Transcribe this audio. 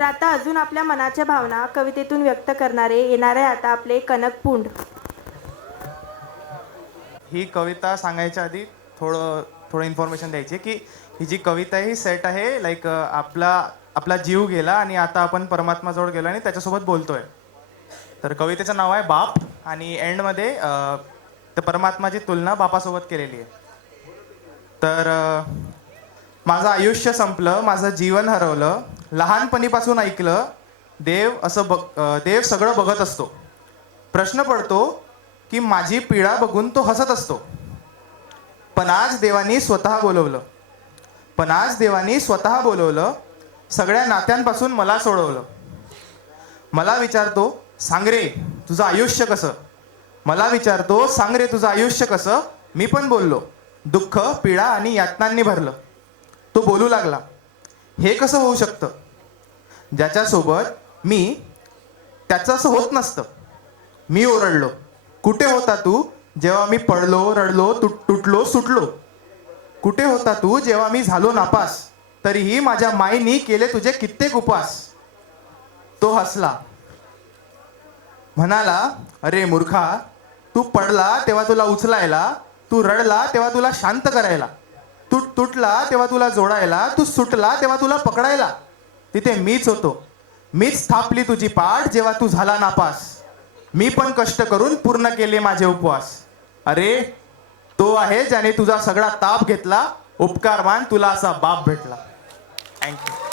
तर आता अजून आपल्या मनाच्या भावना कवितेतून व्यक्त करणारे येणारे आता आपले कनक पुंड. ही कविता सांगायच्या आधी थोडं थोडं इन्फॉर्मेशन द्यायची की ही जी कविता आहे ही सेट आहे लाईक आपला आपला जीव गेला आणि आता आपण परमात्माजवळ गेलो आणि त्याच्यासोबत बोलतोय. तर कवितेचं नाव आहे बाप आणि एंडमध्ये तर परमात्माची तुलना बापासोबत केलेली आहे. तर माझं आयुष्य संपलं, माझं जीवन हरवलं, लहानपणीपासून ऐकलं देव सगळं बघत असतो. प्रश्न पडतो की माझी पीडा बघून तो हसत असतो. पण आज देवानी स्वतः बोलवलं, सगळ्या नात्यांपासून मला सोडवलं. मला विचारतो सांग रे तुझं आयुष्य कसं. मी पण बोललो दुःख पीडा आणि यातनांनी भरलं. तो बोलू लागला हे कसं होऊ शकतं, ज्याच्यासोबत मी त्याचं असं होत नसतं. मी ओरडलो कुठे होता तू जेव्हा मी पडलो रडलो तुटलो सुटलो. कुठे होता तू जेव्हा मी झालो नापास, तरीही माझ्या माईनी केले तुझे कित्येक उपास. तो हसला म्हणाला अरे मूर्खा, तू पडला तेव्हा तुला उचलायला, तू रडला तेव्हा तुला शांत करायला, तू तुटला तेव्हा तुला जोडायला, तू सुटला तेव्हा तुला पकडायला. तिथे मीच होतो, मीच थापली तुझी पाठ जेव्हा तू झाला नापास. मी पण कष्ट करून पूर्ण केले माझे उपवास. अरे तो आहे ज्याने तुझा सगळा ताप घेतला, उपकार मान तुला असा बाप भेटला. थँक्यू.